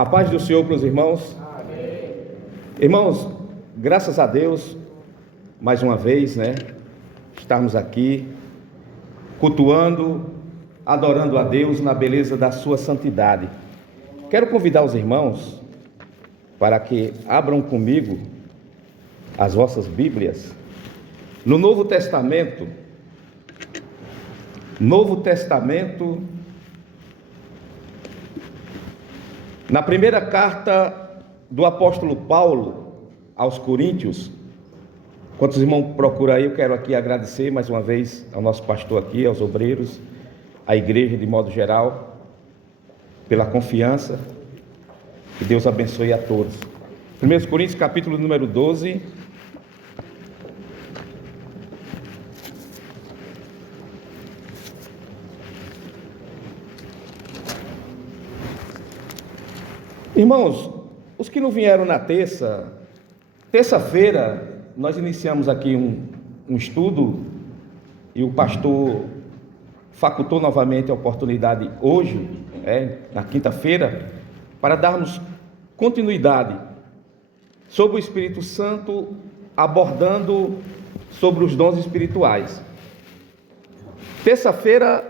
A paz do Senhor para os irmãos. Amém. Irmãos, graças a Deus, mais uma vez, estarmos aqui, cultuando, adorando a Deus na beleza da sua santidade. Quero convidar os irmãos para que abram comigo as vossas Bíblias no Novo Testamento, na primeira carta do apóstolo Paulo aos Coríntios. Enquanto os irmãos procuram aí, eu quero aqui agradecer mais uma vez ao nosso pastor aqui, aos obreiros, à igreja de modo geral, pela confiança. Que Deus abençoe a todos. 1 Coríntios capítulo número 12. Irmãos, os que não vieram na terça-feira, nós iniciamos aqui um estudo e o pastor facultou novamente a oportunidade hoje, na quinta-feira, para darmos continuidade sobre o Espírito Santo, abordando sobre os dons espirituais. Terça-feira,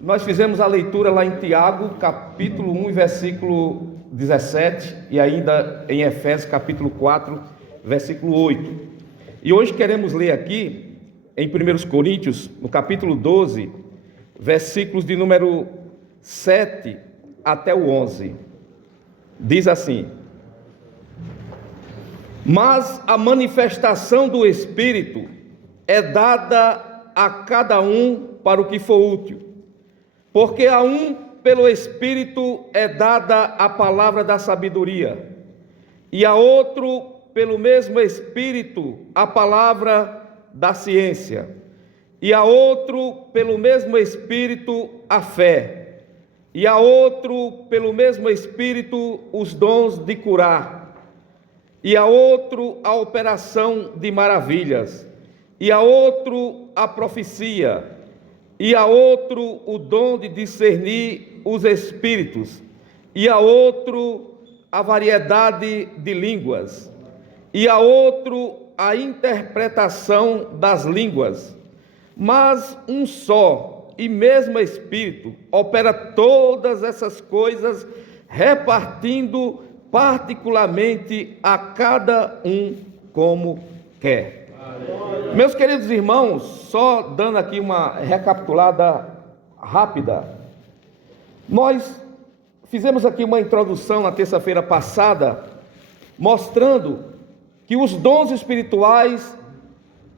nós fizemos a leitura lá em Tiago, capítulo 1, versículo 17, e ainda em Efésios, capítulo 4, versículo 8. E hoje queremos ler aqui, em 1 Coríntios, no capítulo 12, versículos de número 7 até o 11. Diz assim: mas a manifestação do Espírito é dada a cada um para o que for útil, porque a um pelo Espírito é dada a palavra da sabedoria, e a outro pelo mesmo Espírito a palavra da ciência, e a outro pelo mesmo Espírito a fé, e a outro pelo mesmo Espírito os dons de curar, e a outro a operação de maravilhas, e a outro a profecia, e a outro o dom de discernir os espíritos, e a outro a variedade de línguas, e a outro a interpretação das línguas. Mas um só e mesmo Espírito opera todas essas coisas, repartindo particularmente a cada um como quer. Meus queridos irmãos, só dando aqui uma recapitulada rápida, nós fizemos aqui uma introdução na terça-feira passada, mostrando que os dons espirituais,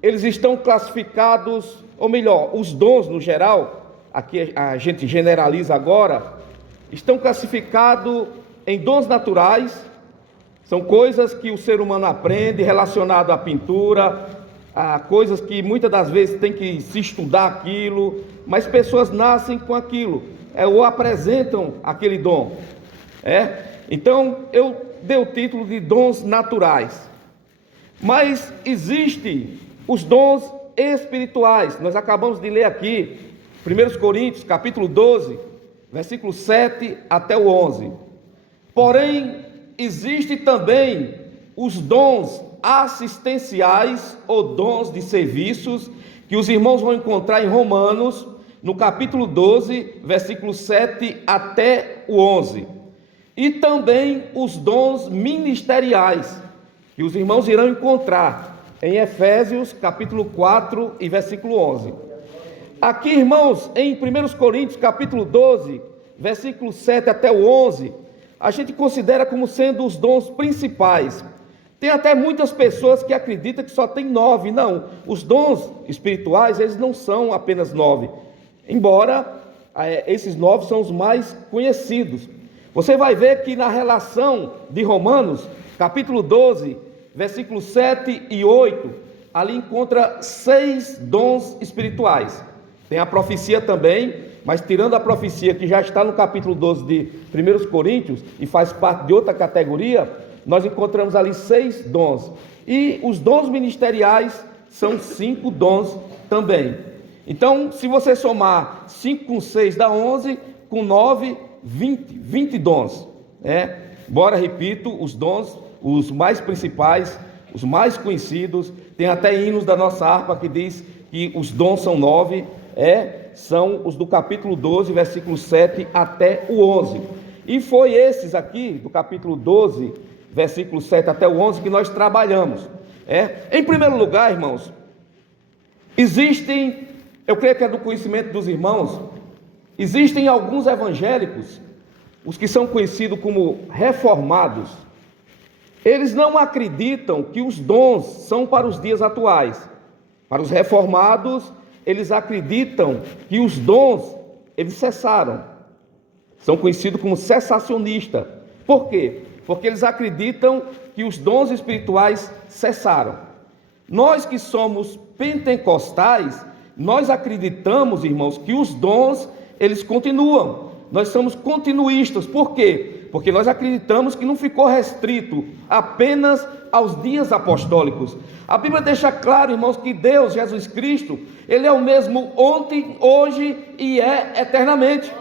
eles estão classificados, ou melhor, os dons no geral, aqui a gente generaliza agora, estão classificados em dons naturais. São coisas que o ser humano aprende relacionado à pintura, a coisas que muitas das vezes tem que se estudar aquilo, mas pessoas nascem com aquilo, ou apresentam aquele dom. Então eu dei o título de dons naturais. Mas existem os dons espirituais. Nós acabamos de ler aqui 1 Coríntios capítulo 12, versículo 7 até o 11. Porém, existe também os dons assistenciais ou dons de serviços, que os irmãos vão encontrar em Romanos, no capítulo 12, versículo 7 até o 11. E também os dons ministeriais, que os irmãos irão encontrar em Efésios, capítulo 4 e versículo 11. Aqui, irmãos, em 1 Coríntios, capítulo 12, versículo 7 até o 11, a gente considera como sendo os dons principais. Tem até muitas pessoas que acreditam que só tem 9. Não, os dons espirituais, eles não são apenas 9, embora esses 9 são os mais conhecidos. Você vai ver que na relação de Romanos, capítulo 12, versículos 7 e 8, ali encontra 6 dons espirituais. Tem a profecia também, mas tirando a profecia que já está no capítulo 12 de 1 Coríntios e faz parte de outra categoria, nós encontramos ali 6 dons. E os dons ministeriais são 5 dons também. Então, se você somar 5 com 6 dá 11, com 9, 20 dons. Embora, repito, os dons, os mais principais, os mais conhecidos, tem até hinos da nossa harpa que diz que os dons são 9, são os do capítulo 12, versículo 7 até o 11. E foi esses aqui, do capítulo 12, versículo 7 até o 11, que nós trabalhamos. Em primeiro lugar, irmãos, existem, eu creio que é do conhecimento dos irmãos, existem alguns evangélicos, os que são conhecidos como reformados, eles não acreditam que os dons são para os dias atuais. Para os reformados, eles acreditam que os dons, eles cessaram. São conhecidos como cessacionistas. Por quê? Porque eles acreditam que os dons espirituais cessaram. Nós que somos pentecostais, nós acreditamos, irmãos, que os dons, eles continuam. Nós somos continuistas. Por quê? Porque nós acreditamos que não ficou restrito apenas aos dias apostólicos. A Bíblia deixa claro, irmãos, que Deus, Jesus Cristo, Ele é o mesmo ontem, hoje e eternamente.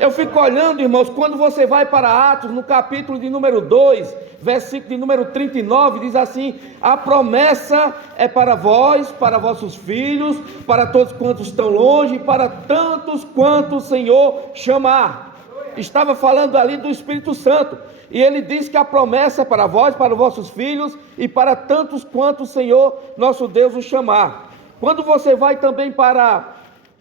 Eu fico olhando, irmãos, quando você vai para Atos, no capítulo de número 2, versículo de número 39, diz assim: a promessa é para vós, para vossos filhos, para todos quantos estão longe, para tantos quanto o Senhor chamar. Estava falando ali do Espírito Santo, e ele diz que a promessa é para vós, para vossos filhos, e para tantos quanto o Senhor, nosso Deus, os chamar. Quando você vai também para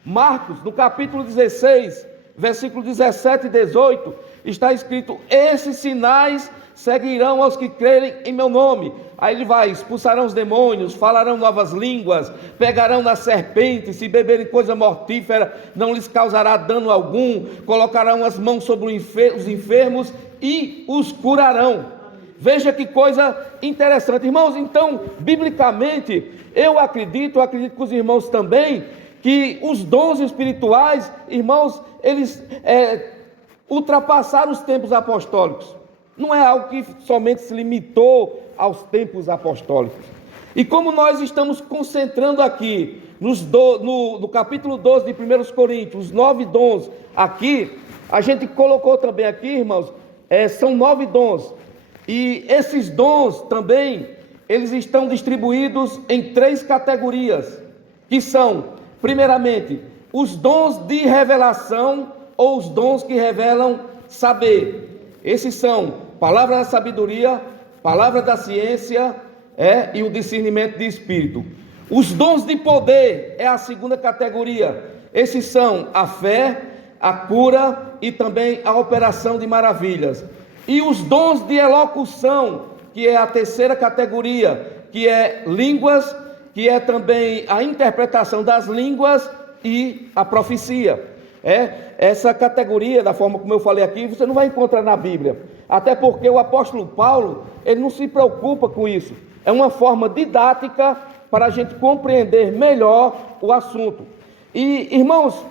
Marcos, no capítulo 16, versículo 17 e 18, está escrito: esses sinais seguirão aos que crerem em meu nome. Aí ele vai: expulsarão os demônios, falarão novas línguas, pegarão na serpente, se beberem coisa mortífera, não lhes causará dano algum, colocarão as mãos sobre os enfermos e os curarão. Veja que coisa interessante, irmãos. Então, biblicamente, eu acredito com os irmãos também, que os dons espirituais, irmãos, eles ultrapassaram os tempos apostólicos. Não é algo que somente se limitou aos tempos apostólicos. E como nós estamos concentrando aqui no capítulo 12 de 1 Coríntios, os 9 dons aqui, a gente colocou também aqui, irmãos, são 9 dons. E esses dons também, eles estão distribuídos em 3 categorias, que são, primeiramente, os dons de revelação ou os dons que revelam saber. Esses são palavra da sabedoria, palavra da ciência e o discernimento de espírito. Os dons de poder é a segunda categoria. Esses são a fé, a cura e também a operação de maravilhas. E os dons de elocução, que é a terceira categoria, que é línguas, que é também a interpretação das línguas e a profecia. Essa categoria, da forma como eu falei aqui, você não vai encontrar na Bíblia, até porque o apóstolo Paulo, ele não se preocupa com isso. É uma forma didática para a gente compreender melhor o assunto. E, irmãos,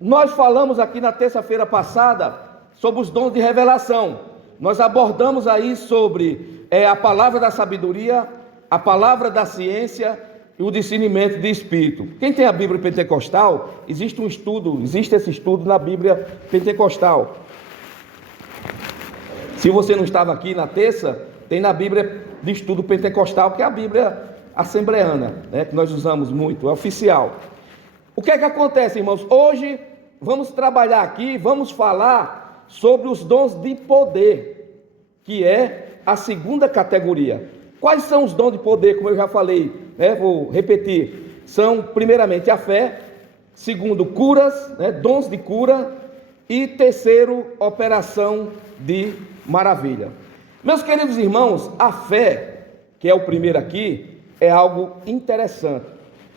nós falamos aqui na terça-feira passada sobre os dons de revelação. Nós abordamos aí sobre a palavra da sabedoria, a palavra da ciência e o discernimento de espírito. Quem tem a Bíblia pentecostal, existe esse estudo na Bíblia pentecostal. Se você não estava aqui na terça, tem na Bíblia de estudo pentecostal, que é a Bíblia assembleana, que nós usamos muito, é oficial. O que é que acontece, irmãos? Hoje vamos trabalhar aqui, vamos falar sobre os dons de poder, que é a segunda categoria. Quais são os dons de poder? Como eu já falei, vou repetir. São, primeiramente, a fé. Segundo, curas, dons de cura. E terceiro, operação de maravilha. Meus queridos irmãos, a fé, que é o primeiro aqui, é algo interessante.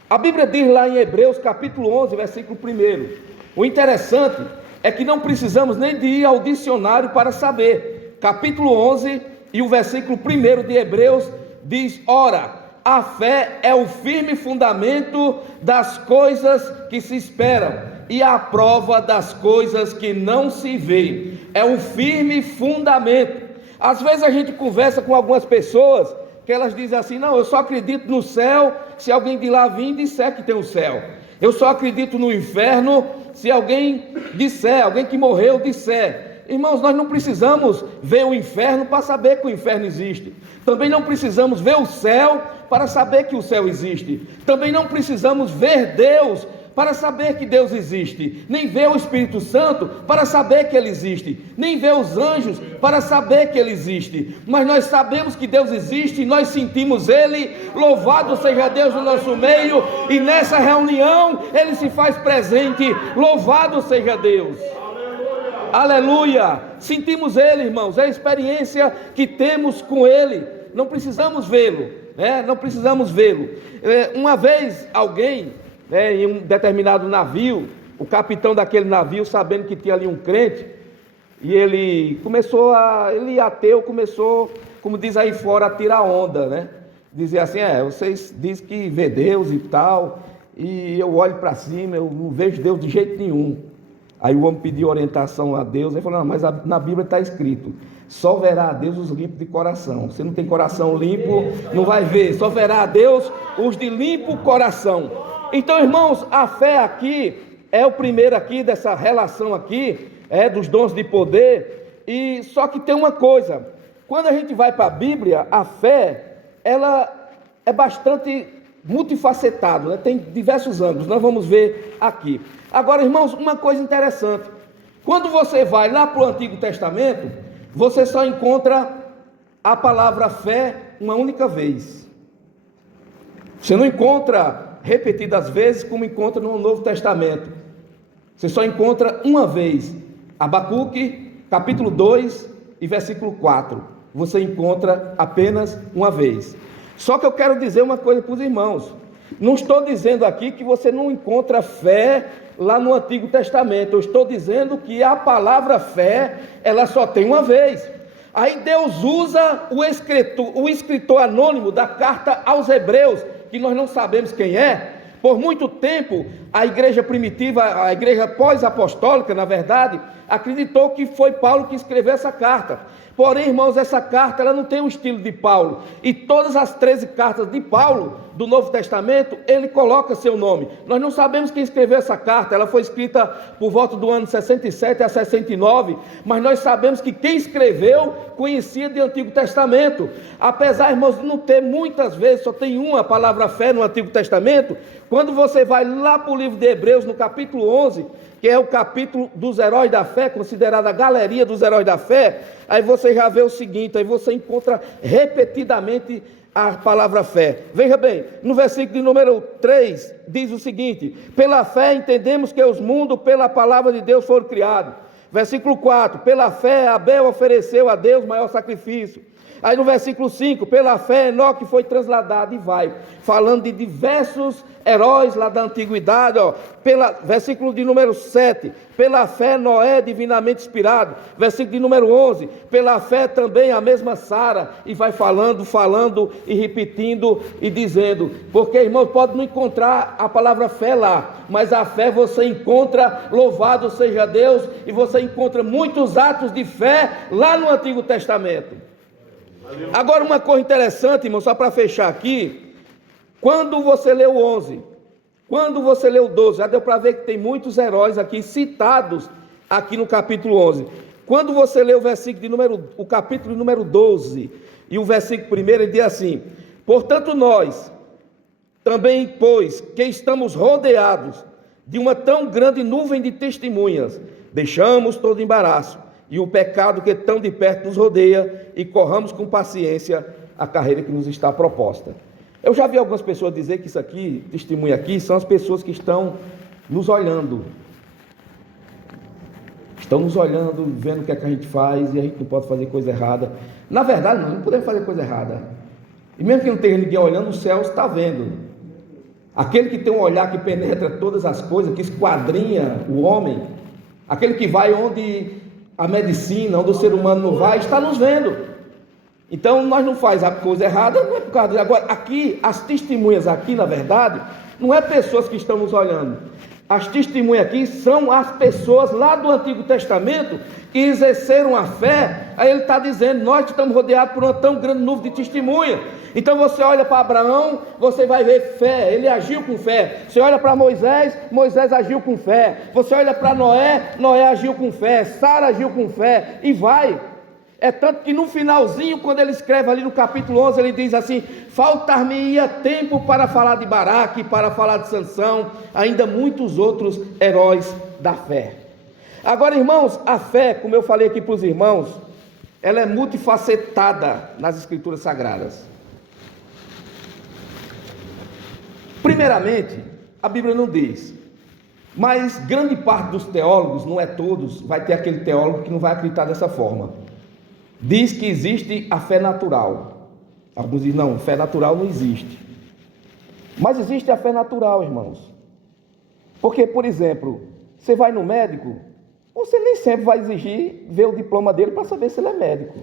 A Bíblia diz lá em Hebreus, capítulo 11, versículo 1. O interessante é que não precisamos nem de ir ao dicionário para saber. Capítulo 11 e o versículo 1 de Hebreus diz: ora, a fé é o firme fundamento das coisas que se esperam e a prova das coisas que não se veem. É um firme fundamento. Às vezes a gente conversa com algumas pessoas que elas dizem assim: não, eu só acredito no céu se alguém de lá vir e disser que tem um céu. Eu só acredito no inferno se alguém disser, alguém que morreu disser. Irmãos, nós não precisamos ver o inferno para saber que o inferno existe. Também não precisamos ver o céu para saber que o céu existe. Também não precisamos ver Deus para saber que Deus existe. Nem ver o Espírito Santo para saber que Ele existe. Nem ver os anjos para saber que Ele existe. Mas nós sabemos que Deus existe e nós sentimos Ele. Louvado seja Deus no nosso meio. E nessa reunião Ele se faz presente. Louvado seja Deus. Aleluia! Sentimos Ele, irmãos, é a experiência que temos com Ele, não precisamos vê-lo, né? Não precisamos vê-lo. Uma vez alguém, em um determinado navio, o capitão daquele navio, sabendo que tinha ali um crente, e ele ateu, começou, como diz aí fora, a tirar onda, né? Dizer assim, vocês dizem que vê Deus e tal, e eu olho para cima, eu não vejo Deus de jeito nenhum. Aí o homem pediu orientação a Deus, ele falou, não, mas na Bíblia está escrito, só verá a Deus os limpos de coração. Você não tem coração limpo, não vai ver, só verá a Deus os de limpo coração. Então, irmãos, a fé aqui, é o primeiro aqui, dessa relação aqui, dos dons de poder, e só que tem uma coisa, quando a gente vai para a Bíblia, a fé, ela é bastante multifacetada, né? Tem diversos ângulos, nós vamos ver aqui. Agora, irmãos, uma coisa interessante, quando você vai lá para o Antigo Testamento, você só encontra a palavra fé uma única vez. Você não encontra repetidas vezes como encontra no Novo Testamento. Você só encontra uma vez. Abacuque, capítulo 2 e versículo 4. Você encontra apenas uma vez. Só que eu quero dizer uma coisa para os irmãos. Não estou dizendo aqui que você não encontra fé lá no Antigo Testamento. Eu estou dizendo que a palavra fé, ela só tem uma vez. Aí Deus usa o escritor anônimo da carta aos Hebreus, que nós não sabemos quem é. Por muito tempo, a igreja primitiva, a igreja pós-apostólica, na verdade, acreditou que foi Paulo que escreveu essa carta. Porém, irmãos, essa carta ela não tem o estilo de Paulo. E todas as 13 cartas de Paulo, do Novo Testamento, ele coloca seu nome. Nós não sabemos quem escreveu essa carta. Ela foi escrita por volta do ano 67 a 69. Mas nós sabemos que quem escreveu conhecia do Antigo Testamento. Apesar, irmãos, de não ter muitas vezes, só tem uma palavra fé no Antigo Testamento. Quando você vai lá para o livro de Hebreus, no capítulo 11, que é o capítulo dos heróis da fé, considerada a galeria dos heróis da fé, aí você já vê o seguinte, aí você encontra repetidamente a palavra fé. Veja bem, no versículo de número 3, diz o seguinte, pela fé entendemos que os mundos pela palavra de Deus foram criados. Versículo 4, pela fé Abel ofereceu a Deus maior sacrifício. Aí no versículo 5, pela fé Enoque foi transladado, e vai falando de diversos heróis lá da antiguidade, versículo de número 7, pela fé Noé divinamente inspirado, versículo de número 11, pela fé também a mesma Sara, e vai falando e repetindo e dizendo, porque irmão, pode não encontrar a palavra fé lá, mas a fé você encontra, louvado seja Deus, e você encontra muitos atos de fé lá no Antigo Testamento. Agora uma coisa interessante, irmão, só para fechar aqui, quando você lê o 11, quando você lê o 12, já deu para ver que tem muitos heróis aqui citados aqui no capítulo 11. Quando você lê o capítulo número 12 e o versículo 1, ele diz assim, portanto nós, também pois que estamos rodeados de uma tão grande nuvem de testemunhas, deixamos todo embaraço e o pecado que tão de perto nos rodeia, e corramos com paciência a carreira que nos está proposta. Eu já vi algumas pessoas dizer que isso aqui, testemunha aqui, são as pessoas que estão nos olhando. Estão nos olhando, vendo o que é que a gente faz, e a gente não pode fazer coisa errada. Na verdade, não podemos fazer coisa errada. E mesmo que não tenha ninguém olhando, o céu está vendo. Aquele que tem um olhar que penetra todas as coisas, que esquadrinha o homem, aquele que vai onde a medicina, onde o ser humano não vai, está nos vendo. Então nós não faz a coisa errada, não é por causa disso. Agora, aqui, as testemunhas aqui, na verdade, não é pessoas que estão nos olhando. As testemunhas aqui são as pessoas lá do Antigo Testamento que exerceram a fé. Aí ele está dizendo, nós estamos rodeados por uma tão grande nuvem de testemunha. Então você olha para Abraão, você vai ver fé, ele agiu com fé. Você olha para Moisés, Moisés agiu com fé. Você olha para Noé, Noé agiu com fé. Sara agiu com fé, e vai. É tanto que no finalzinho, quando ele escreve ali no capítulo 11, ele diz assim: faltar-me-ia tempo para falar de Baraque, para falar de Sansão, ainda muitos outros heróis da fé. Agora, irmãos, a fé, como eu falei aqui para os irmãos, ela é multifacetada nas Escrituras Sagradas. Primeiramente, a Bíblia não diz, mas grande parte dos teólogos, não é todos, vai ter aquele teólogo que não vai acreditar dessa forma. Diz que existe a fé natural. Alguns dizem, não, fé natural não existe. Mas existe a fé natural, irmãos. Porque, por exemplo, você vai no médico, você nem sempre vai exigir ver o diploma dele para saber se ele é médico.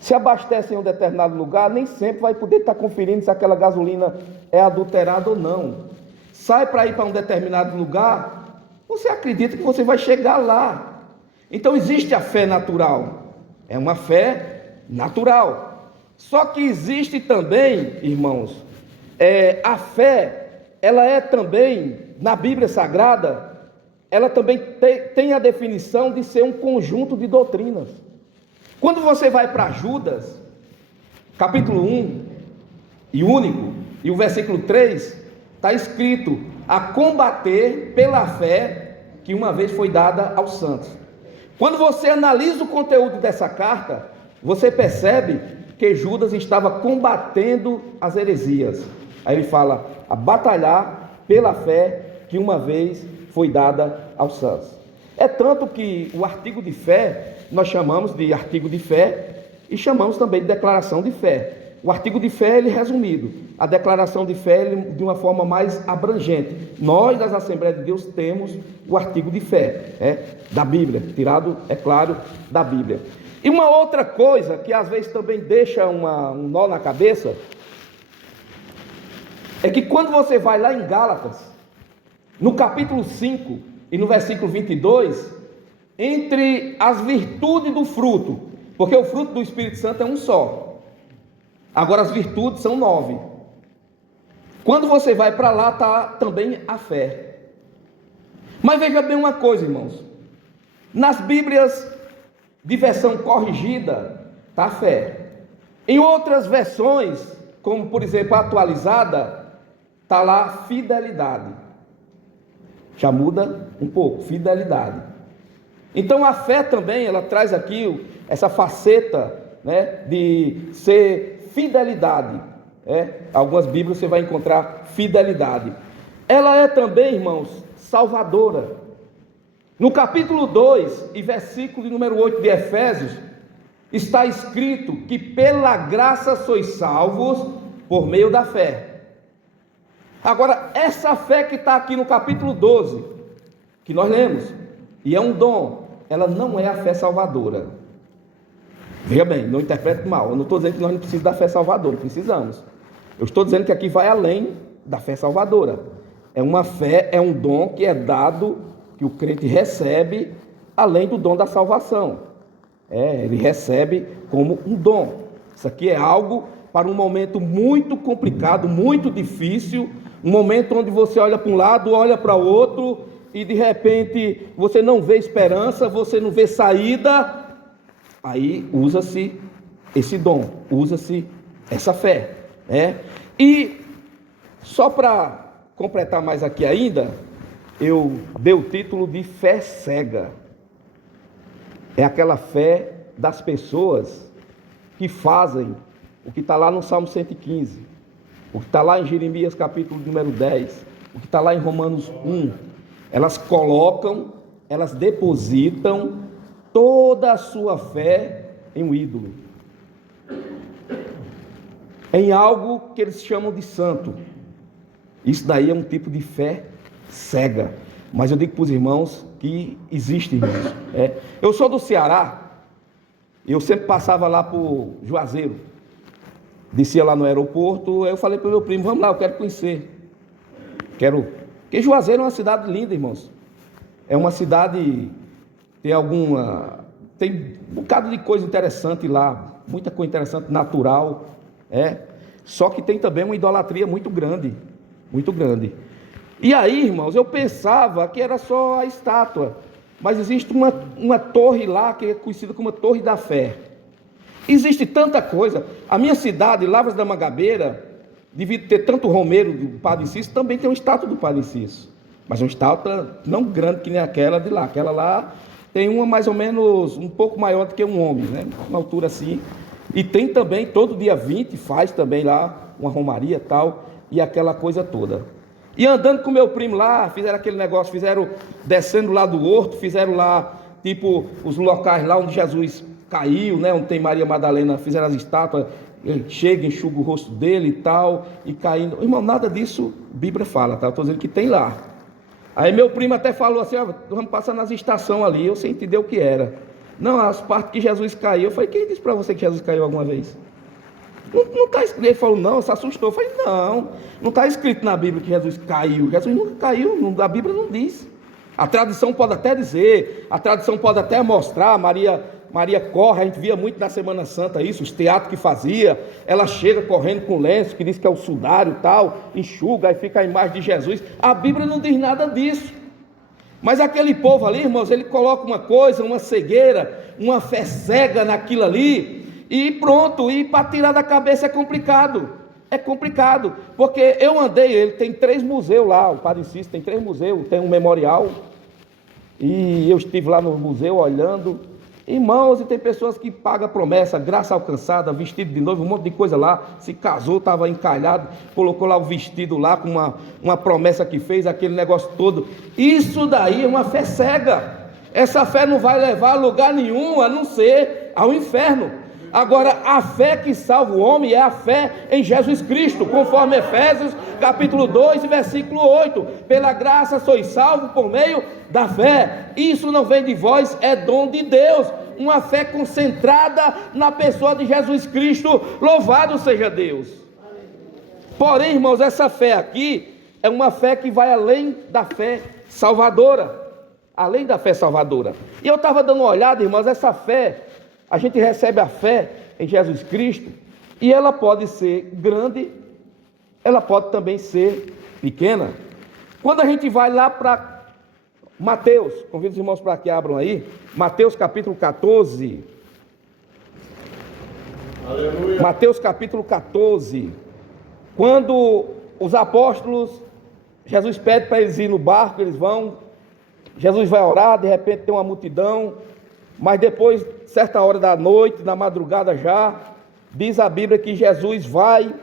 Se abastece em um determinado lugar, nem sempre vai poder estar conferindo se aquela gasolina é adulterada ou não. Sai para ir para um determinado lugar, você acredita que você vai chegar lá. Então existe a fé natural. É uma fé natural. Só que existe também, irmãos, a fé, ela é também, na Bíblia Sagrada, ela também tem a definição de ser um conjunto de doutrinas. Quando você vai para Judas, capítulo 1, e único, e o versículo 3, está escrito: a combater pela fé que uma vez foi dada aos santos. Quando você analisa o conteúdo dessa carta, você percebe que Judas estava combatendo as heresias. Aí ele fala: a batalhar pela fé que uma vez foi dada aos santos. É tanto que o artigo de fé, nós chamamos de artigo de fé e chamamos também de declaração de fé. O artigo de fé, ele é resumido. A declaração de fé, ele, de uma forma mais abrangente. Nós, das Assembleias de Deus, temos o artigo de fé, da Bíblia, tirado, é claro, da Bíblia. E uma outra coisa que às vezes também deixa um nó na cabeça, é que quando você vai lá em Gálatas, no capítulo 5 e no versículo 22, entre as virtudes do fruto, porque o fruto do Espírito Santo é um só, agora as virtudes são 9. Quando você vai para lá, está também a fé. Mas veja bem uma coisa, irmãos, nas Bíblias de versão corrigida está a fé. Em outras versões, como por exemplo a atualizada, está lá fidelidade. Já muda um pouco, fidelidade. Então a fé também, ela traz aqui essa faceta, de ser fidelidade. Algumas Bíblias você vai encontrar fidelidade. Ela é também, irmãos, salvadora. No capítulo 2 e versículo número 8 de Efésios, está escrito que pela graça sois salvos por meio da fé. Agora, essa fé que está aqui no capítulo 12, que nós lemos, e é um dom, ela não é a fé salvadora. Veja bem, não interprete mal, eu não estou dizendo que nós não precisamos da fé salvadora, precisamos. Eu estou dizendo que aqui vai além da fé salvadora. É uma fé, é um dom que é dado, que o crente recebe, além do dom da salvação. Ele recebe como um dom. Isso aqui é algo para um momento muito complicado, muito difícil, um momento onde você olha para um lado, olha para o outro, e de repente você não vê esperança, você não vê saída. Aí usa-se esse dom, usa-se essa fé. E só para completar mais aqui ainda, eu dei o título de fé cega. É aquela fé das pessoas que fazem o que está lá no Salmo 115, o que está lá em Jeremias capítulo número 10, o que está lá em Romanos 1. Elas colocam, elas depositam toda a sua fé em um ídolo, em algo que eles chamam de santo. Isso daí é um tipo de fé cega. Mas eu digo para os irmãos que existe, irmãos. Eu sou do Ceará, eu sempre passava lá por Juazeiro, descia lá no aeroporto, eu falei para o meu primo: vamos lá, eu quero conhecer. Porque Juazeiro é uma cidade linda, irmãos. É uma cidade, tem um bocado de coisa interessante lá, muita coisa interessante, natural. Só que tem também uma idolatria muito grande, muito grande. E aí, irmãos, eu pensava que era só a estátua, mas existe uma torre lá que é conhecida como a Torre da Fé. Existe tanta coisa. A minha cidade, Lavras da Mangabeira, devido ter tanto romeiro do Padre Cícero, também tem uma estátua do Padre Cícero, mas uma estátua não grande que nem aquela de lá. Aquela lá tem uma mais ou menos um pouco maior do que um homem, né? Uma altura assim. E tem também, todo dia 20, faz também lá uma romaria e tal, e aquela coisa toda. E andando com meu primo lá, fizeram aquele negócio, fizeram descendo lá do horto, fizeram lá, tipo, os locais lá onde Jesus caiu, né? Onde tem Maria Madalena, fizeram as estátuas, ele chega, enxuga o rosto dele e tal, e caindo. Irmão, nada disso a Bíblia fala, tá? Eu estou dizendo que tem lá. Aí meu primo até falou assim, vamos passar nas estações ali, eu sem entender o que era. Não, as partes que Jesus caiu. Eu falei, quem disse para você que Jesus caiu alguma vez? Não está escrito. Ele falou, não, se assustou. Eu falei, não está escrito na Bíblia que Jesus caiu. Jesus nunca caiu, a Bíblia não diz. A tradição pode até dizer, a tradição pode até mostrar, Maria corre, a gente via muito na Semana Santa isso, os teatros que fazia, ela chega correndo com lenço, que diz que é o sudário e tal, enxuga, aí fica a imagem de Jesus. A Bíblia não diz nada disso. Mas aquele povo ali, irmãos, ele coloca uma coisa, uma cegueira, uma fé cega naquilo ali, e pronto, e para tirar da cabeça é complicado, porque eu andei, ele tem 3 museus lá, o Padre Cícero tem 3 museus, tem um memorial, e eu estive lá no museu olhando, irmãos, e tem pessoas que pagam promessa, graça alcançada, vestido de noivo, um monte de coisa lá, se casou, estava encalhado, colocou lá o vestido lá, com uma promessa que fez, aquele negócio todo. Isso daí é uma fé cega. Essa fé não vai levar a lugar nenhum, a não ser ao inferno. Agora, a fé que salva o homem é a fé em Jesus Cristo, conforme Efésios capítulo 2, versículo 8. Pela graça sois salvos por meio da fé. Isso não vem de vós, é dom de Deus. Uma fé concentrada na pessoa de Jesus Cristo. Louvado seja Deus. Porém, irmãos, essa fé aqui é uma fé que vai além da fé salvadora. Além da fé salvadora. E eu estava dando uma olhada, irmãos, essa fé, a gente recebe a fé em Jesus Cristo, e ela pode ser grande, ela pode também ser pequena. Quando a gente vai lá para Mateus, convido os irmãos para que abram aí, Mateus capítulo 14. Aleluia. Mateus capítulo 14. Quando os apóstolos, Jesus pede para eles ir no barco, eles vão, Jesus vai orar, de repente tem uma multidão, mas depois, certa hora da noite, na madrugada já, diz a Bíblia que Jesus vai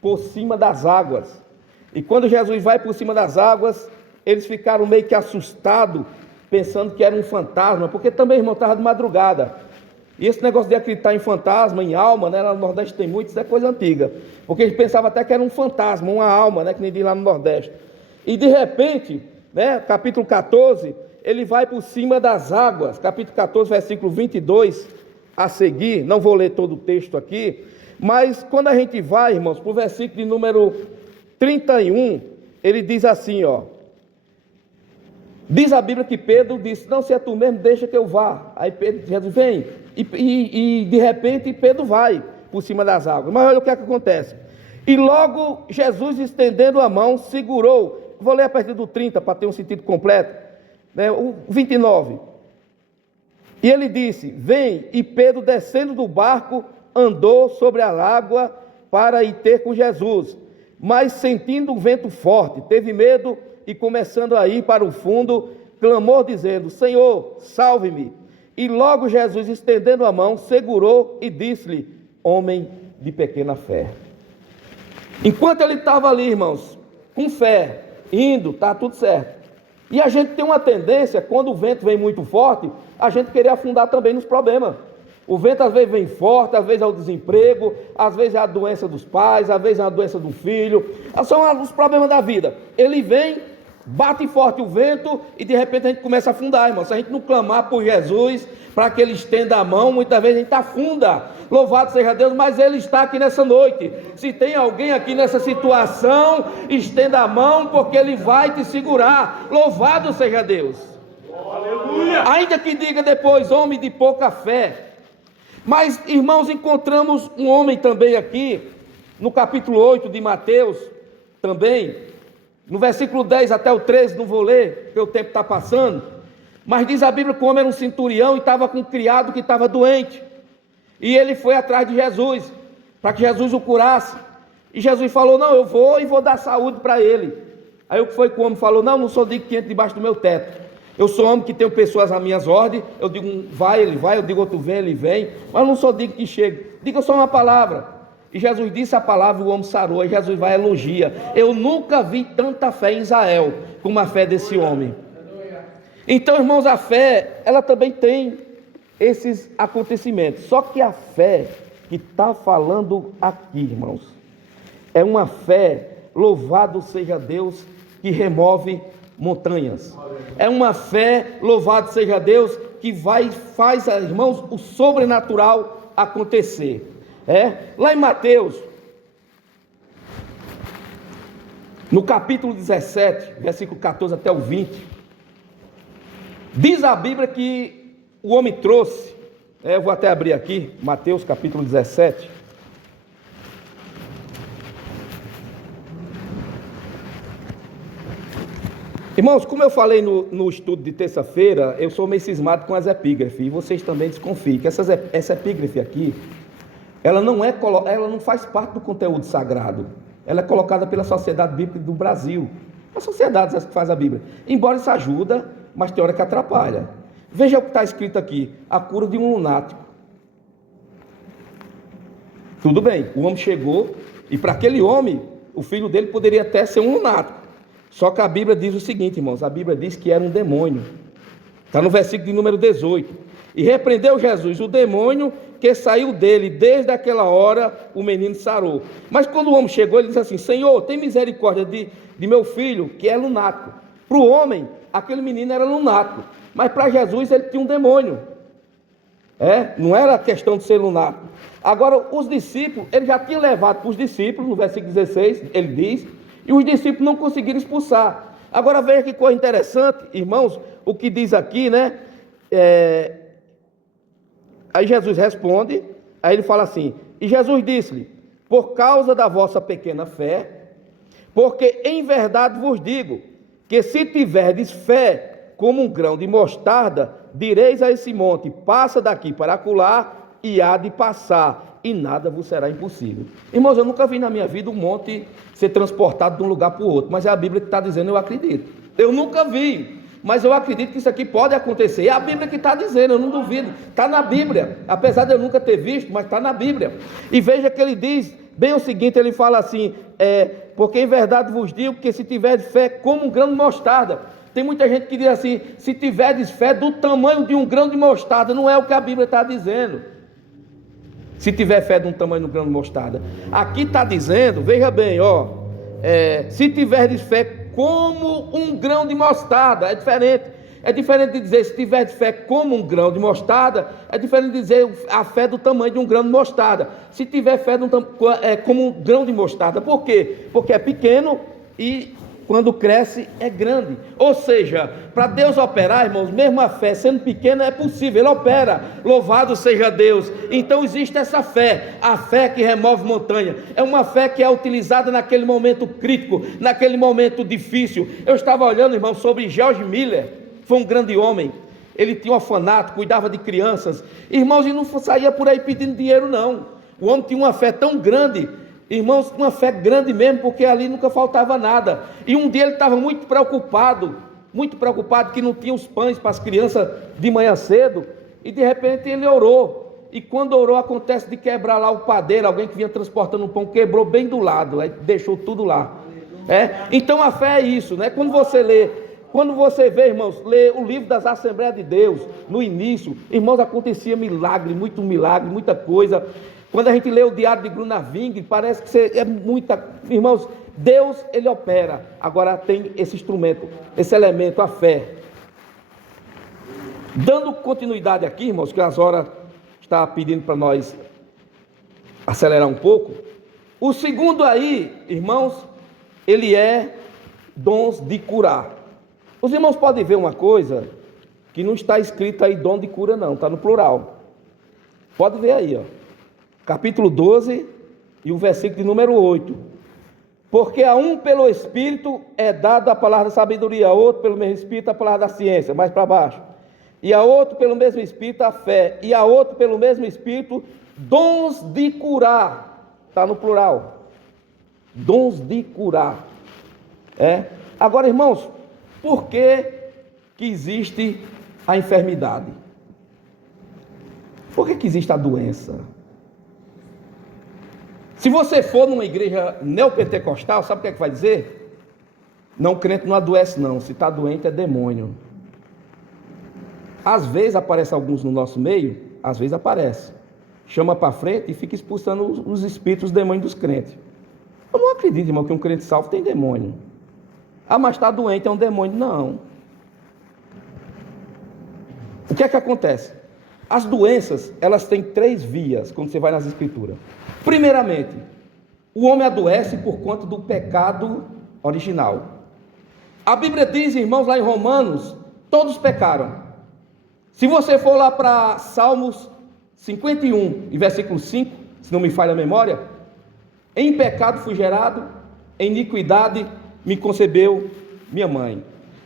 por cima das águas. E quando Jesus vai por cima das águas, eles ficaram meio que assustados, pensando que era um fantasma, porque também, irmão, estava de madrugada. E esse negócio de acreditar em fantasma, em alma, né, lá no Nordeste tem muito, isso é coisa antiga. Porque eles pensavam até que era um fantasma, uma alma, né, que nem diz lá no Nordeste. E de repente, né, capítulo 14... ele vai por cima das águas, capítulo 14, versículo 22, a seguir, não vou ler todo o texto aqui, mas quando a gente vai, irmãos, para o versículo de número 31, ele diz assim, diz a Bíblia que Pedro disse, não, se é tu mesmo, deixa que eu vá. Aí Jesus vem, e de repente Pedro vai por cima das águas, mas olha o que é que acontece, e logo Jesus, estendendo a mão, segurou, vou ler a partir do 30, para ter um sentido completo, o 29, e ele disse, vem, e Pedro descendo do barco, andou sobre a água para ir ter com Jesus, mas sentindo um vento forte, teve medo, e começando a ir para o fundo, clamou dizendo, Senhor, salve-me, e logo Jesus, estendendo a mão, segurou e disse-lhe, homem de pequena fé. Enquanto ele estava ali, irmãos, com fé, indo, está tudo certo. E a gente tem uma tendência, quando o vento vem muito forte, a gente querer afundar também nos problemas. O vento às vezes vem forte, às vezes é o desemprego, às vezes é a doença dos pais, às vezes é a doença do filho. São os problemas da vida. Ele vem, bate forte o vento e de repente a gente começa a afundar, irmão. Se a gente não clamar por Jesus, para que ele estenda a mão, muitas vezes a gente afunda. Louvado seja Deus, mas ele está aqui nessa noite. Se tem alguém aqui nessa situação, estenda a mão, porque ele vai te segurar. Louvado seja Deus. Aleluia. Ainda que diga depois, homem de pouca fé. Mas, irmãos, encontramos um homem também aqui, No capítulo 8 de Mateus, também, no versículo 10 até o 13, não vou ler, porque o tempo está passando, mas diz a Bíblia que o homem era um centurião e estava com um criado que estava doente, e ele foi atrás de Jesus, para que Jesus o curasse, e Jesus falou, não, eu vou e vou dar saúde para ele. Aí o que foi que o homem falou, não sou digno que entre debaixo do meu teto, eu sou homem que tenho pessoas às minhas ordens, eu digo um vai, ele vai, eu digo outro vem, ele vem, mas não sou digno que chegue, diga só uma palavra. E Jesus disse a palavra e o homem sarou, e Jesus vai e elogia, eu nunca vi tanta fé em Israel, como a fé desse homem. Então, irmãos, a fé, ela também tem esses acontecimentos, só que a fé que está falando aqui, irmãos, é uma fé, louvado seja Deus, que remove montanhas. É uma fé, louvado seja Deus, que faz, irmãos, o sobrenatural acontecer. Lá em Mateus, no capítulo 17, versículo 14 até o 20, diz a Bíblia que o homem trouxe, eu vou até abrir aqui, Mateus capítulo 17, irmãos, como eu falei no estudo de terça-feira, eu sou meio cismado com as epígrafes, e vocês também desconfiem, que essa epígrafe aqui, ela não faz parte do conteúdo sagrado, ela é colocada pela Sociedade Bíblica do Brasil, a sociedade que faz a Bíblia, embora isso ajuda, mas tem hora que atrapalha. Veja o que está escrito aqui, a cura de um lunático. Tudo bem, o homem chegou, e para aquele homem, o filho dele poderia até ser um lunático, só que a Bíblia diz o seguinte, irmãos, a Bíblia diz que era um demônio, está no versículo de número 18, e repreendeu Jesus o demônio que saiu dele, desde aquela hora o menino sarou. Mas quando o homem chegou, ele disse assim, Senhor, tem misericórdia de meu filho, que é lunático. Para o homem, aquele menino era lunático, mas para Jesus ele tinha um demônio, não era questão de ser lunático. Agora os discípulos, ele já tinha levado para os discípulos, no versículo 16, ele diz, e os discípulos não conseguiram expulsar. Agora veja que coisa interessante, irmãos, o que diz aqui, aí Jesus responde, aí ele fala assim, e Jesus disse-lhe, por causa da vossa pequena fé, porque em verdade vos digo, que se tiverdes fé como um grão de mostarda, direis a esse monte, passa daqui para acolá, e há de passar, e nada vos será impossível. Irmãos, eu nunca vi na minha vida um monte ser transportado de um lugar para o outro, mas é a Bíblia que está dizendo, eu acredito. Eu nunca vi, mas eu acredito que isso aqui pode acontecer. É a Bíblia que está dizendo, eu não duvido. Está na Bíblia, apesar de eu nunca ter visto, mas está na Bíblia. E veja que ele diz bem o seguinte, ele fala assim, porque em verdade vos digo que se tiverdes fé como um grão de mostarda, tem muita gente que diz assim, se tiverdes fé do tamanho de um grão de mostarda, não é o que a Bíblia está dizendo. Se tiver fé de um tamanho de um grão de mostarda, aqui está dizendo, veja bem, se tiverdes fé como um grão de mostarda, é diferente de dizer, se tiverdes fé como um grão de mostarda, é diferente de dizer a fé do tamanho de um grão de mostarda. Se tiver fé como um grão de mostarda, por quê? Porque é pequeno e quando cresce é grande. Ou seja, para Deus operar, irmãos, mesmo a fé sendo pequena é possível, Ele opera, louvado seja Deus. Então existe essa fé, a fé que remove montanha, é uma fé que é utilizada naquele momento crítico, naquele momento difícil. Eu estava olhando, irmão, sobre George Miller, foi um grande homem, ele tinha um orfanato, cuidava de crianças, irmãos, e não saía por aí pedindo dinheiro não, o homem tinha uma fé tão grande, irmãos, uma fé grande mesmo, porque ali nunca faltava nada, e um dia ele estava muito preocupado que não tinha os pães para as crianças de manhã cedo, e de repente ele orou, e quando orou acontece de quebrar lá o padeiro, alguém que vinha transportando um pão, quebrou bem do lado, aí deixou tudo lá, então a fé é isso, quando você vê, irmãos, lê o livro das Assembleias de Deus, no início, irmãos, acontecia milagre, muita coisa. Quando a gente lê o Diário de Grunewald, parece que é muita... Irmãos, Deus, Ele opera. Agora tem esse instrumento, esse elemento, a fé. Dando continuidade aqui, irmãos, que as horas está pedindo para nós acelerar um pouco. O segundo aí, irmãos, ele é dons de curar. Os irmãos podem ver uma coisa que não está escrito aí dom de cura não, está no plural. Pode ver aí, capítulo 12, e o versículo de número 8. Porque a um pelo Espírito é dada a palavra da sabedoria, a outro pelo mesmo Espírito a palavra da ciência, mais para baixo. E a outro pelo mesmo Espírito a fé, e a outro pelo mesmo Espírito dons de curar. Está no plural. Dons de curar. Agora, irmãos, por que existe a enfermidade? Por que existe a doença? Se você for numa igreja neopentecostal, sabe o que é que vai dizer? Não, o crente não adoece não, se está doente é demônio. Às vezes aparece alguns no nosso meio, às vezes aparece. Chama para frente e fica expulsando os espíritos, os demônios dos crentes. Eu não acredito, irmão, que um crente salvo tem demônio. Ah, mas está doente, é um demônio. Não. O que é que acontece? As doenças, elas têm 3 vias, quando você vai nas escrituras. Primeiramente, o homem adoece por conta do pecado original. A Bíblia diz, irmãos, lá em Romanos, todos pecaram. Se você for lá para Salmos 51, e versículo 5, se não me falha a memória, em pecado fui gerado, em iniquidade me concebeu minha mãe.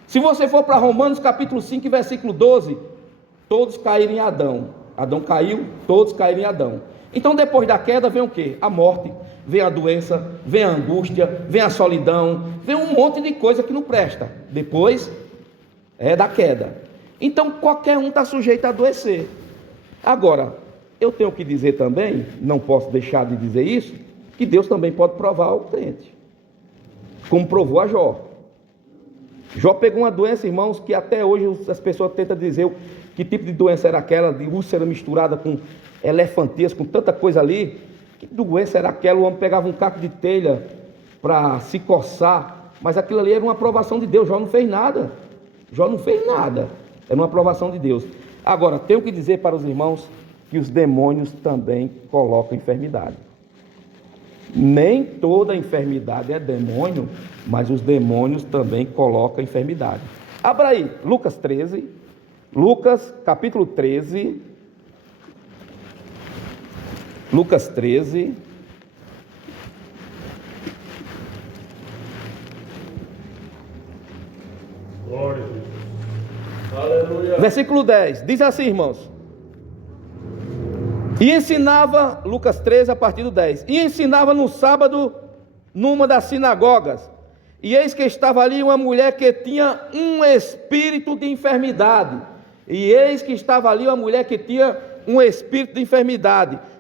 Se você for para Romanos capítulo 5, versículo 12, todos caíram em Adão. Adão caiu, todos caíram em Adão. Então depois da queda vem o quê? A morte, vem a doença, vem a angústia, vem a solidão, vem um monte de coisa que não presta. Depois da queda. Então qualquer um está sujeito a adoecer. Agora, eu tenho que dizer também, não posso deixar de dizer isso, que Deus também pode provar o crente, como provou a Jó. Jó pegou uma doença, irmãos, que até hoje as pessoas tentam dizer que tipo de doença era aquela, de úlcera misturada com elefantias, com tanta coisa ali. Que doença era aquela? O homem pegava um caco de telha para se coçar, mas aquilo ali era uma aprovação de Deus. Jó não fez nada. Jó não fez nada. Era uma aprovação de Deus. Agora, tenho que dizer para os irmãos que os demônios também colocam enfermidade. Nem toda enfermidade é demônio, mas os demônios também colocam enfermidade. Abra aí, Lucas 13, Lucas capítulo 13, Lucas 13, glória a Deus, aleluia. Versículo 10, diz assim, irmãos: e ensinava, Lucas 13 a partir do 10, e ensinava no sábado numa das sinagogas, e eis que estava ali uma mulher que tinha um espírito de enfermidade,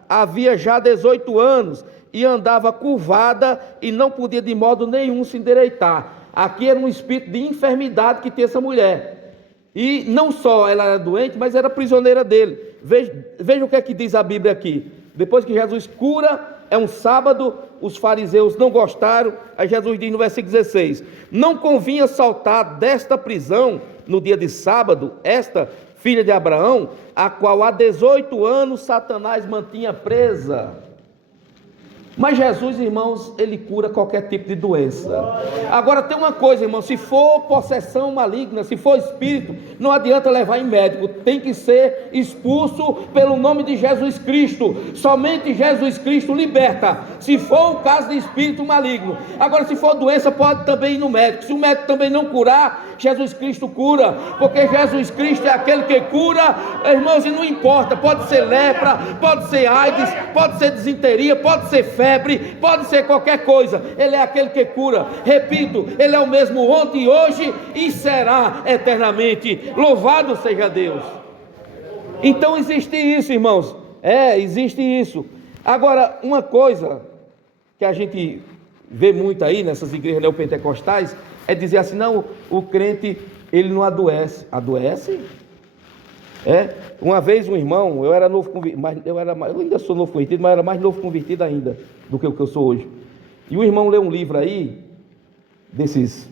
havia já 18 anos, e andava curvada, e não podia de modo nenhum se endireitar. Aqui era um espírito de enfermidade que tinha essa mulher, e não só ela era doente, mas era prisioneira dele. Veja o que é que diz a Bíblia aqui. Depois que Jesus cura, é um sábado, os fariseus não gostaram. Aí Jesus diz no versículo 16: não convinha saltar desta prisão no dia de sábado esta filha de Abraão, a qual há 18 anos Satanás mantinha presa. Mas Jesus, irmãos, ele cura qualquer tipo de doença. Agora tem uma coisa, irmão, se for possessão maligna, se for espírito, não adianta levar em médico, tem que ser expulso pelo nome de Jesus Cristo. Somente Jesus Cristo liberta, se for o caso de espírito maligno. Agora, se for doença, pode também ir no médico. Se o médico também não curar, Jesus Cristo cura, porque Jesus Cristo é aquele que cura, irmãos, e não importa, pode ser lepra, pode ser AIDS, pode ser disenteria, pode ser febre, pode ser qualquer coisa. Ele é aquele que cura. Repito, ele é o mesmo ontem, hoje e será eternamente. Louvado seja Deus. Então existe isso, irmãos, existe isso. Agora, uma coisa que a gente vê muito aí nessas igrejas neopentecostais é dizer assim: não, o crente ele não adoece. Adoece? Uma vez um irmão, eu era novo convertido, eu ainda sou novo convertido, mas era mais novo convertido ainda do que o que eu sou hoje. E o irmão leu um livro aí, desses,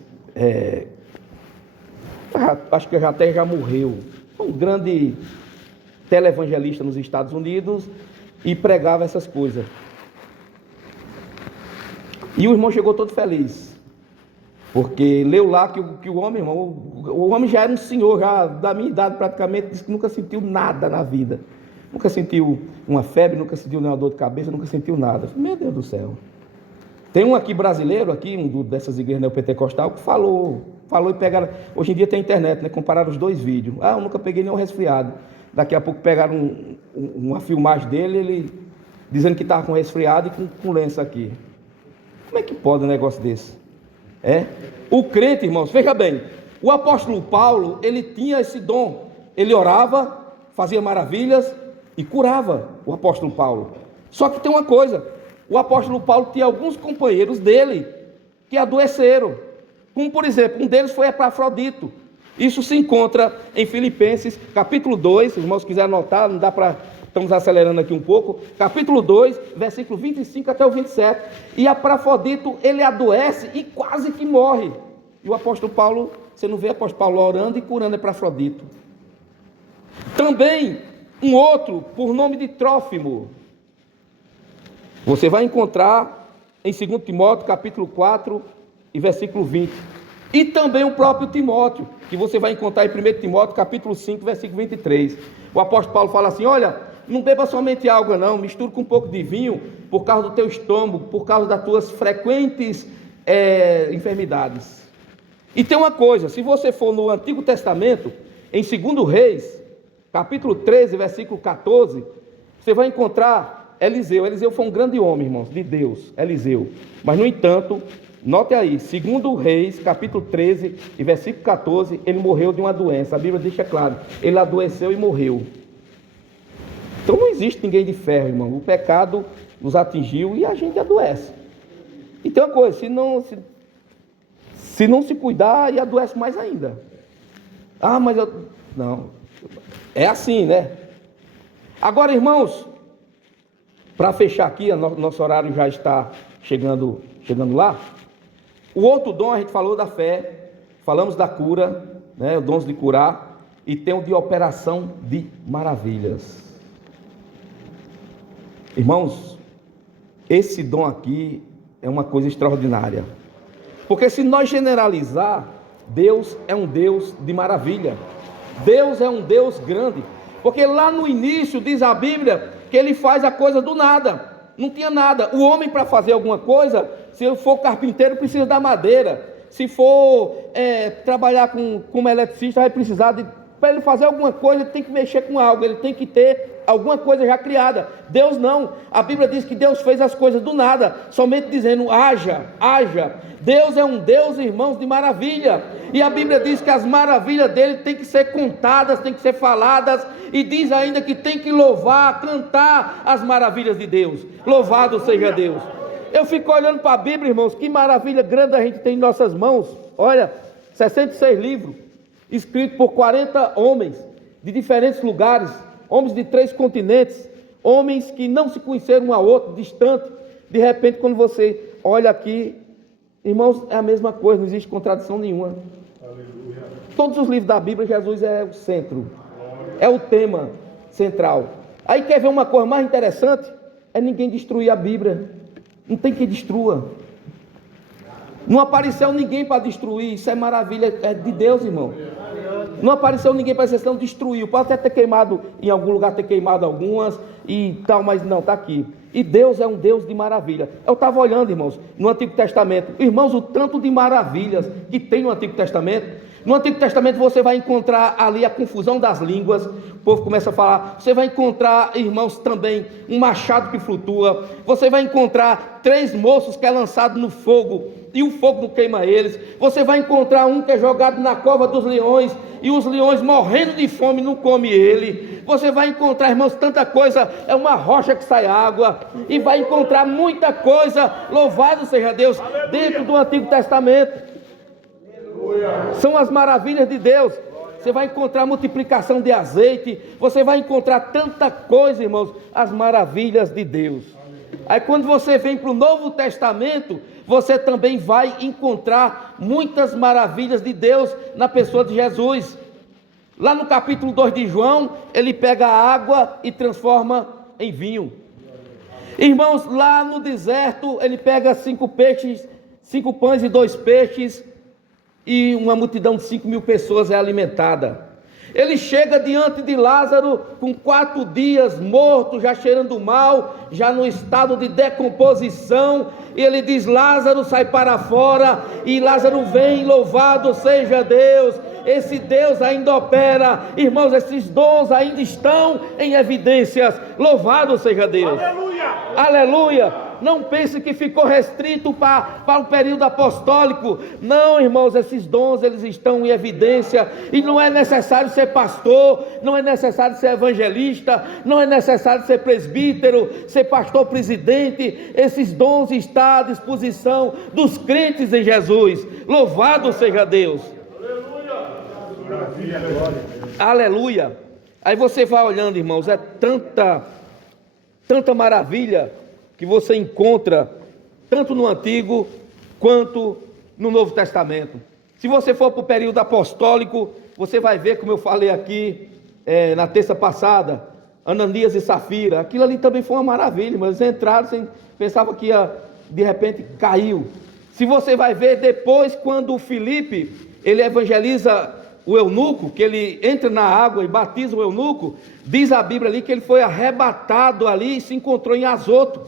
acho que até já morreu, um grande televangelista nos Estados Unidos, e pregava essas coisas. E o irmão chegou todo feliz, porque leu lá que o homem, irmão, o homem já era um senhor, já da minha idade praticamente, disse que nunca sentiu nada na vida. Nunca sentiu uma febre, nunca sentiu nenhuma dor de cabeça, nunca sentiu nada. Meu Deus do céu. Tem um aqui brasileiro, dessas igrejas neopentecostal, que falou e pegaram. Hoje em dia tem internet, né? Compararam os dois vídeos. Eu nunca peguei nenhum resfriado. Daqui a pouco pegaram uma filmagem dele, ele dizendo que estava com resfriado e com lenço aqui. Como é que pode um negócio desse? O crente, irmãos, veja bem, o apóstolo Paulo, ele tinha esse dom. Ele orava, fazia maravilhas e curava, o apóstolo Paulo. Só que tem uma coisa, o apóstolo Paulo tinha alguns companheiros dele que adoeceram. Como, por exemplo, um deles foi Epafrodito. Isso se encontra em Filipenses, capítulo 2, se os irmãos quiserem anotar, não dá para... Estamos acelerando aqui um pouco. Capítulo 2, versículo 25 até o 27. E Epafrodito, ele adoece e quase que morre. E o apóstolo Paulo, você não vê o apóstolo Paulo orando e curando Epafrodito. Também um outro, por nome de Trófimo. Você vai encontrar em 2 Timóteo, capítulo 4 e versículo 20. E também o próprio Timóteo, que você vai encontrar em 1 Timóteo, capítulo 5, versículo 23. O apóstolo Paulo fala assim: olha, não beba somente água não, misture com um pouco de vinho, por causa do teu estômago, por causa das tuas frequentes enfermidades. E tem uma coisa, se você for no Antigo Testamento, em 2 Reis, capítulo 13, versículo 14, você vai encontrar Eliseu. Eliseu foi um grande homem, irmãos, de Deus, Eliseu. Mas, no entanto, note aí, 2 Reis, capítulo 13 e versículo 14, ele morreu de uma doença. A Bíblia deixa claro, ele adoeceu e morreu. Então não existe ninguém de ferro, irmão. O pecado nos atingiu e a gente adoece. E tem uma coisa, se não se cuidar, e adoece mais ainda. Mas eu... Não, é assim, né? Agora, irmãos, para fechar aqui, nosso horário já está chegando lá. O outro dom, a gente falou da fé, falamos da cura, né, os dons de curar, e tem o de operação de maravilhas. Irmãos, esse dom aqui é uma coisa extraordinária, porque se nós generalizar, Deus é um Deus de maravilha, Deus é um Deus grande, porque lá no início diz a Bíblia que Ele faz a coisa do nada, não tinha nada. O homem, para fazer alguma coisa, se for carpinteiro, precisa da madeira, se for trabalhar como eletricista, vai precisar de... Para ele fazer alguma coisa, ele tem que mexer com algo, ele tem que ter alguma coisa já criada. Deus não. A Bíblia diz que Deus fez as coisas do nada, somente dizendo: haja, haja. Deus é um Deus, irmãos, de maravilha. E a Bíblia diz que as maravilhas dele têm que ser contadas, têm que ser faladas, e diz ainda que tem que louvar, cantar as maravilhas de Deus. Louvado seja Deus. Eu fico olhando para a Bíblia, irmãos, que maravilha grande a gente tem em nossas mãos. Olha, 66 livros, escritos por 40 homens de diferentes lugares, homens de 3 continentes, homens que não se conheceram um ao outro, distante. De repente, quando você olha aqui, irmãos, é a mesma coisa, não existe contradição nenhuma. Aleluia. Todos os livros da Bíblia, Jesus é o centro, é o tema central. Aí quer ver uma coisa mais interessante? É ninguém destruir a Bíblia. Não tem que destrua. Não apareceu ninguém para destruir. Isso é maravilha, é de Deus, irmão. Não apareceu ninguém para dizer, não destruiu. Pode até ter queimado, em algum lugar ter queimado algumas e tal, mas não, está aqui. E Deus é um Deus de maravilha. Eu estava olhando, irmãos, no Antigo Testamento. Irmãos, o tanto de maravilhas que tem no Antigo Testamento. No Antigo Testamento você vai encontrar ali a confusão das línguas. O povo começa a falar. Você vai encontrar, irmãos, também um machado que flutua. Você vai encontrar 3 moços que é lançado no fogo e o fogo não queima eles. Você vai encontrar um que é jogado na cova dos leões e os leões, morrendo de fome, não comem ele. Você vai encontrar, irmãos, tanta coisa. É uma rocha que sai água. E vai encontrar muita coisa, louvado seja Deus, dentro do Antigo Testamento. São as maravilhas de Deus. Você vai encontrar multiplicação de azeite. Você vai encontrar tanta coisa, irmãos, as maravilhas de Deus. Aí quando você vem para o Novo Testamento, você também vai encontrar muitas maravilhas de Deus na pessoa de Jesus. Lá no capítulo 2 de João, ele pega a água e transforma em vinho. Irmãos, lá no deserto, ele pega 5 peixes, 5 pães e 2 peixes, e uma multidão de 5.000 pessoas é alimentada. Ele chega diante de Lázaro com 4 dias morto, já cheirando mal, já no estado de decomposição, e ele diz: Lázaro, sai para fora, e Lázaro vem. Louvado seja Deus. Esse Deus ainda opera, irmãos, esses dons ainda estão em evidências. Louvado seja Deus. Aleluia! Aleluia! Não pense que ficou restrito para o período apostólico. Não, irmãos, esses dons eles estão em evidência, e não é necessário ser pastor, não é necessário ser evangelista, não é necessário ser presbítero, ser pastor presidente. Esses dons estão à disposição dos crentes em Jesus. Louvado seja Deus. Aleluia! Aleluia! Aí você vai olhando, irmãos, é tanta maravilha que você encontra tanto no Antigo quanto no Novo Testamento. Se você for para o período apostólico, você vai ver, como eu falei aqui na terça passada, Ananias e Safira. Aquilo ali também foi uma maravilha, mas eles entraram, pensavam que de repente caiu. Se você vai ver depois, quando o Filipe, ele evangeliza o eunuco, que ele entra na água e batiza o eunuco, diz a Bíblia ali que ele foi arrebatado ali e se encontrou em Azoto.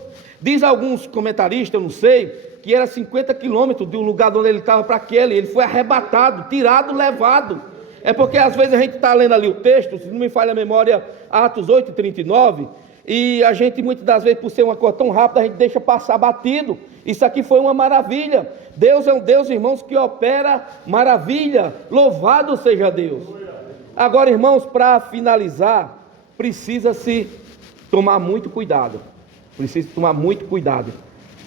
Diz alguns comentaristas, eu não sei, que era 50 quilômetros do lugar onde ele estava para aquele. Ele foi arrebatado, tirado, levado. É porque às vezes a gente está lendo ali o texto, se não me falha a memória, Atos 8:39, e a gente muitas das vezes, por ser uma coisa tão rápida, a gente deixa passar batido. Isso aqui foi uma maravilha. Deus é um Deus, irmãos, que opera maravilha. Louvado seja Deus. Agora, irmãos, para finalizar, precisa-se tomar muito cuidado. Precisa tomar muito cuidado,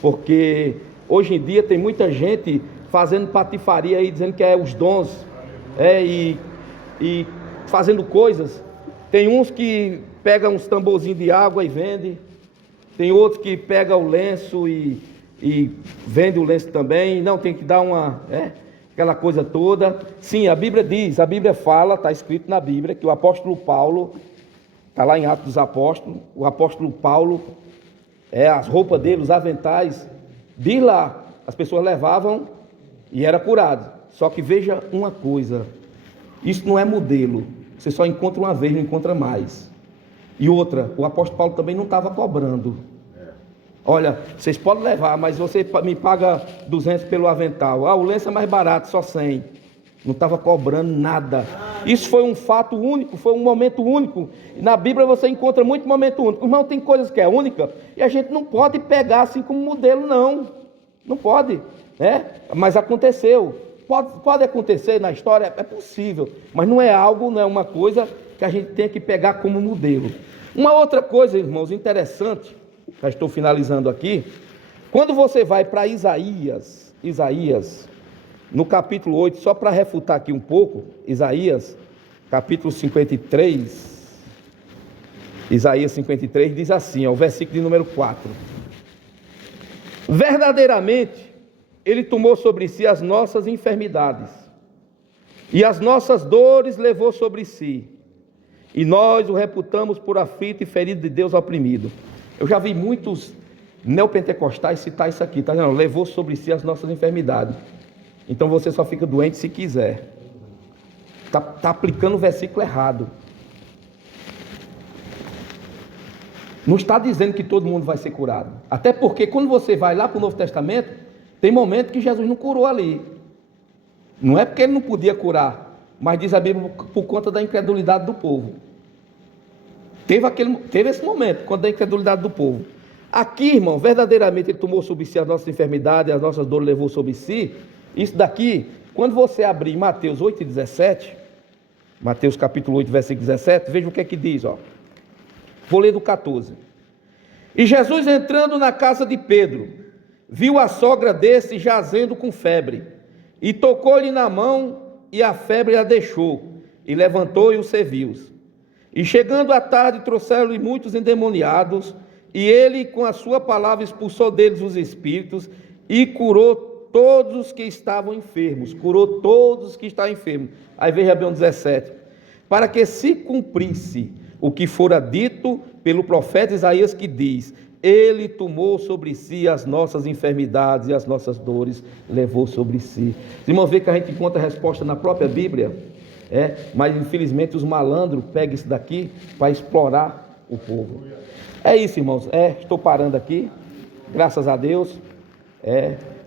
porque hoje em dia tem muita gente fazendo patifaria aí, dizendo que é os dons, e fazendo coisas. Tem uns que pegam uns tamborzinhos de água e vende, tem outros que pegam o lenço e vende o lenço também. Não, tem que dar aquela coisa toda. Sim, a Bíblia diz, a Bíblia fala, está escrito na Bíblia, que o apóstolo Paulo, está lá em Atos dos Apóstolos, o apóstolo Paulo, as roupas dele, os aventais, de lá, as pessoas levavam e era curado. Só que veja uma coisa, isso não é modelo, você só encontra uma vez, não encontra mais. E outra, o apóstolo Paulo também não estava cobrando. Olha, vocês podem levar, mas você me paga 200 pelo avental. O lenço é mais barato, só 100. Não estava cobrando nada. Isso foi um fato único, foi um momento único. Na Bíblia você encontra muito momento único. Irmão, tem coisas que é única e a gente não pode pegar assim como modelo, não. Não pode, mas aconteceu. Pode acontecer na história, é possível, mas não é algo, não é uma coisa que a gente tem que pegar como modelo. Uma outra coisa, irmãos, interessante, já estou finalizando aqui, quando você vai para Isaías, no capítulo 8, só para refutar aqui um pouco, Isaías, capítulo 53, Isaías 53, diz assim, o versículo de número 4: verdadeiramente, Ele tomou sobre si as nossas enfermidades, e as nossas dores levou sobre si, e nós o reputamos por aflito e ferido de Deus, oprimido. Eu já vi muitos neopentecostais citar isso aqui, tá vendo? Levou sobre si as nossas enfermidades. Então você só fica doente se quiser. Está aplicando o versículo errado. Não está dizendo que todo mundo vai ser curado. Até porque quando você vai lá para o Novo Testamento, tem momento que Jesus não curou ali. Não é porque ele não podia curar, mas diz a Bíblia por conta da incredulidade do povo. Teve esse momento, quando da incredulidade do povo. Aqui, irmão, verdadeiramente Ele tomou sobre si as nossas enfermidades, as nossas dores levou sobre si. Isso daqui, quando você abrir Mateus 8:17, Mateus capítulo 8, versículo 17, veja o que é que diz, Vou ler do 14. E Jesus, entrando na casa de Pedro, viu a sogra desse jazendo com febre, e tocou-lhe na mão, e a febre a deixou, e levantou e o serviu. E chegando à tarde, trouxeram-lhe muitos endemoniados, e ele com a sua palavra expulsou deles os espíritos, e curou todos os que estavam enfermos. Curou todos os que estavam enfermos. Aí veja bem o 17. Para que se cumprisse o que fora dito pelo profeta Isaías, que diz: Ele tomou sobre si as nossas enfermidades e as nossas dores levou sobre si. Os irmãos, vê que a gente encontra a resposta na própria Bíblia. Mas infelizmente os malandros pegam isso daqui para explorar o povo. É isso, irmãos. Estou parando aqui. Graças a Deus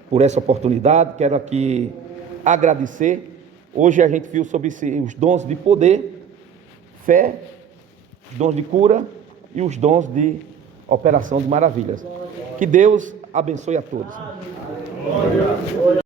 por essa oportunidade. Quero aqui agradecer. Hoje a gente viu sobre os dons de poder, fé, os dons de cura e os dons de operação de maravilhas. Que Deus abençoe a todos.